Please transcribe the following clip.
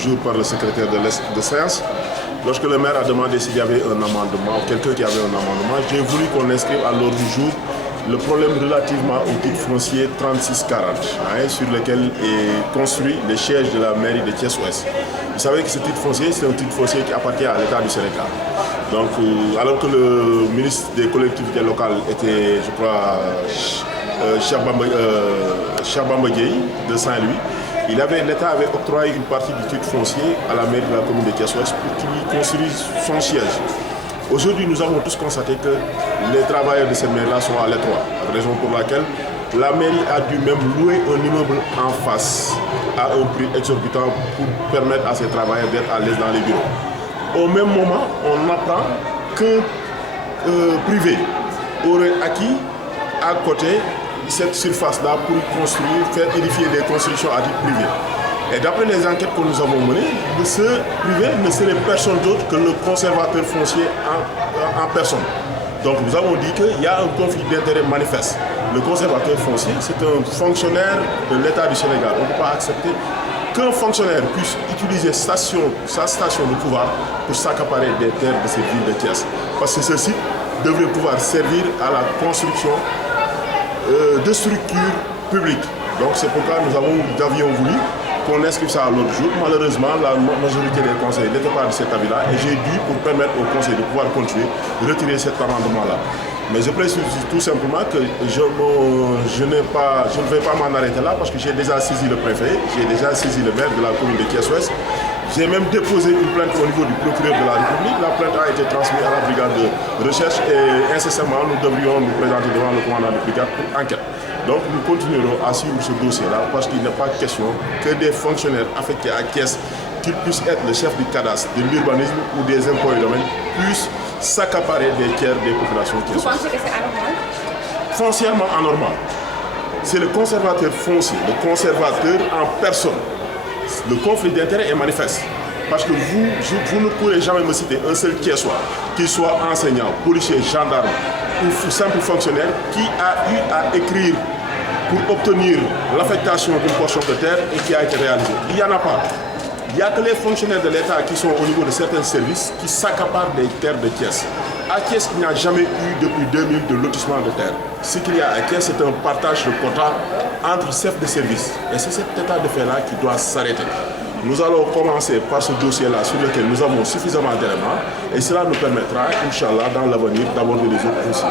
jour par le secrétaire de séance. Lorsque le maire a demandé s'il y avait un amendement, ou quelqu'un qui avait un amendement, j'ai voulu qu'on inscrive à l'ordre du jour le problème relativement au titre foncier 3640, sur lequel est construit le siège de la mairie de Thiès-Ouest. Vous savez que ce titre foncier, c'est un titre foncier qui appartient à l'État du Sénégal. Donc, alors que le ministre des collectivités locales était, je crois, Cheikh Bamba Dièye de Saint-Louis, l'État avait octroyé une partie du titre foncier à la mairie de la commune de Thiès-Ouest pour qu'il y construise son siège. Aujourd'hui, nous avons tous constaté que les travailleurs de cette mairie-là sont à l'étroit, raison pour laquelle la mairie a dû même louer un immeuble en face à un prix exorbitant pour permettre à ses travailleurs d'être à l'aise dans les bureaux. Au même moment, on apprend qu'un privé aurait acquis à côté cette surface-là pour y construire, faire édifier des constructions à titre privé. Et d'après les enquêtes que nous avons menées, ce privé ne serait personne d'autre que le conservateur foncier en personne. Donc nous avons dit qu'il y a un conflit d'intérêts manifeste. Le conservateur foncier, c'est un fonctionnaire de l'État du Sénégal. On ne peut pas accepter qu'un fonctionnaire puisse utiliser sa station de pouvoir pour s'accaparer des terres de cette ville de Thiès. Parce que ce site devrait pouvoir servir à la construction de structures publiques. Donc c'est pourquoi nous avions voulu qu'on inscrive ça à l'autre jour. Malheureusement, la majorité des conseils n'était pas de cet avis-là et j'ai dû, pour permettre au conseil de pouvoir continuer, retirer cet amendement-là. Mais je précise tout simplement que je ne vais pas m'en arrêter là parce que j'ai déjà saisi le préfet, j'ai déjà saisi le maire de la commune de Thiès-Ouest. J'ai même déposé une plainte au niveau du procureur de la République. La plainte a été transmise à la brigade de recherche et incessamment nous devrions nous présenter devant le commandant de brigade pour enquête. Donc nous continuerons à suivre ce dossier-là parce qu'il n'est pas question que des fonctionnaires affectés à Thiès, qu'ils puissent être le chef du cadastre, de l'urbanisme ou des impôts et domaines, puissent s'accaparer des tiers des populations thiessoises. Vous pensez que c'est anormal? Foncièrement anormal. C'est le conservateur foncier, le conservateur en personne. Le conflit d'intérêts est manifeste. Parce que vous ne pourrez jamais me citer un seul Thiessois, qu'il soit enseignant, policier, gendarme ou simple fonctionnaire, qui a eu à écrire pour obtenir l'affectation d'une portion de terre et qui a été réalisé. Il n'y en a pas. Il n'y a que les fonctionnaires de l'État qui sont au niveau de certains services qui s'accaparent des terres de Thiès. À Thiès, il n'y a jamais eu depuis 2000 de lotissement de terre. Ce qu'il y a à Thiès, c'est un partage de quotas entre chefs de service. Et c'est cet état de fait-là qui doit s'arrêter. Nous allons commencer par ce dossier-là sur lequel nous avons suffisamment d'éléments et cela nous permettra, Inch'Allah, dans l'avenir, d'aborder les autres dossiers.